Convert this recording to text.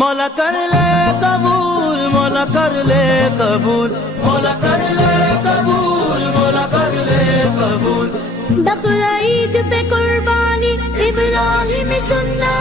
मौला कर ले कबूल, मौला कर ले कबूल, मौला कर ले कबूल, मौला कर ले कबूल। बकरा ईद पे कुर्बानी इब्राहिम सुन्ना